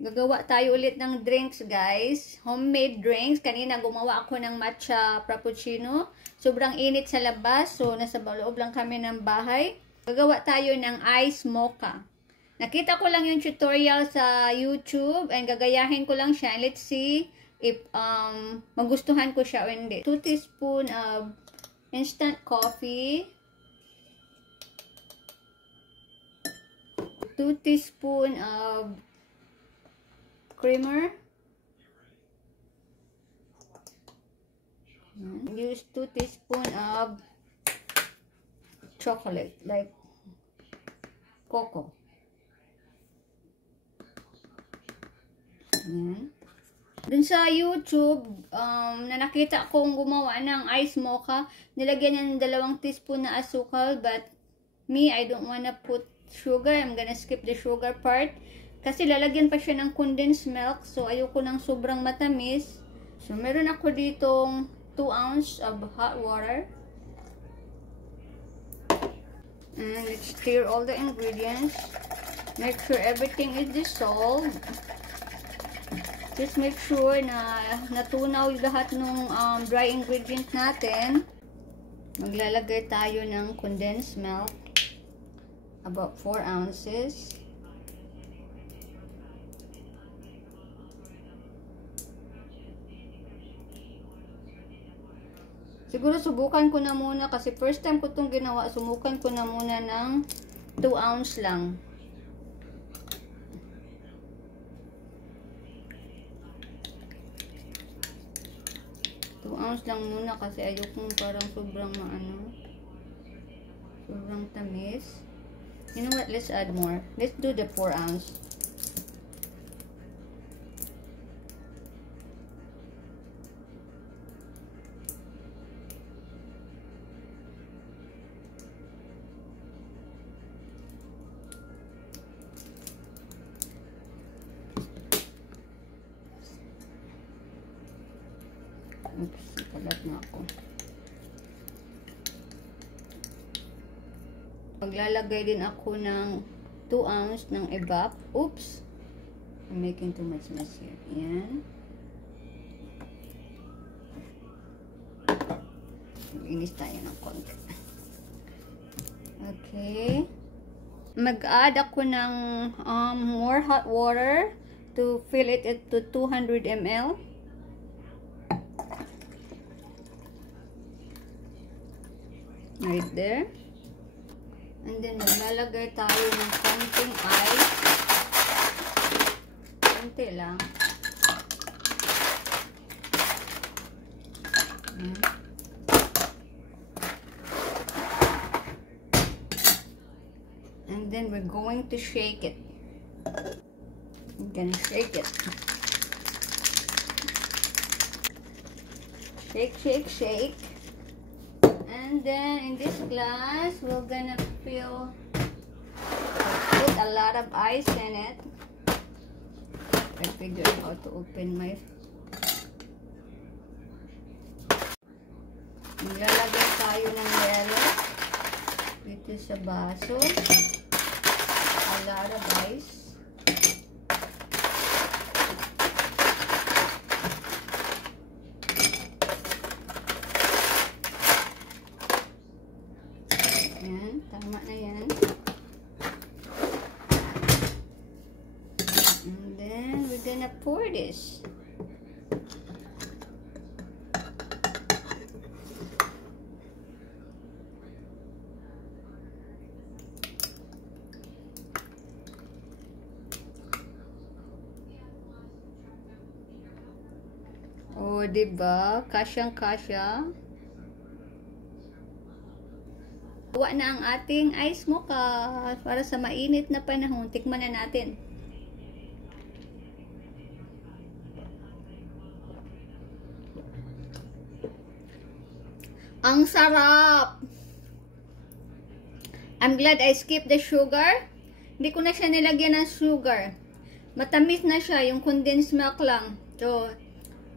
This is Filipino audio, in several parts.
Gagawa tayo ulit ng drinks, guys. Homemade drinks. Kanina gumawa ako ng matcha frappuccino. Sobrang init sa labas. So, nasa loob lang kami ng bahay. Gagawa tayo ng ice mocha. Nakita ko lang yung tutorial sa YouTube. And gagayahin ko lang siya. And let's see if magustuhan ko siya o hindi. 2 teaspoon of instant coffee. 2 teaspoon of creamer. Use 2 teaspoon of chocolate, like cocoa. Dun sa YouTube, na nakita kong gumawa ng ice mocha, nilagyan niya ng 2 teaspoon na asukal, but me, I don't wanna put sugar. I'm gonna skip the sugar part. Kasi lalagyan pa siya ng condensed milk. So, ayoko ng sobrang matamis. So, meron ako ditong 2 ounce of hot water. And let's stir all the ingredients. Make sure everything is dissolved. Just make sure na natunaw yung lahat ng dry ingredient natin. Maglalagay tayo ng condensed milk. About 4 ounces. Siguro subukan ko na muna kasi first time ko itong ginawa. Sumukan ko na muna ng 2 ounce lang. Ounce lang muna kasi ayokong parang sobrang sobrang tamis. You know what? Let's add more. Let's do the 4 ounce. Oops, kalat na ako. Maglalagay din ako ng 2 ounce ng evap. Oops! I'm making too much mess here. Ayan. Inis tayo ng konti. Okay. Mag-add ako ng more hot water to fill it to 200 ml. Right there. And then maglalagay tayo ng konting ice. Konti lang. And then we're going to shake it. I'm gonna shake it. Shake, shake, shake. And then in this glass, we're gonna put a lot of ice in it. I figured out how to open my. Nilalagay tayo ng yelo dito sa baso. A lot of ice. Ayan, tama na yan. And then, we're gonna pour this. Oh, diba? Kasyang-kasya. Gawa na ang ating ice mocha para sa mainit na panahon. Tikman na natin. Ang sarap! I'm glad I skipped the sugar. Hindi ko na siya nilagyan ng sugar. Matamis na siya, yung condensed milk lang. So,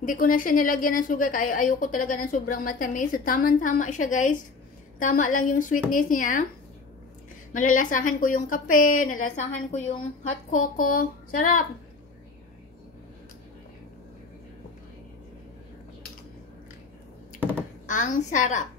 hindi ko na siya nilagyan ng sugar kaya ayoko talaga ng sobrang matamis. So, tamang-tama siya, guys. Tama lang yung sweetness niya. Malalasahan ko yung kape, nalasahan ko yung hot cocoa. Sarap! Ang sarap.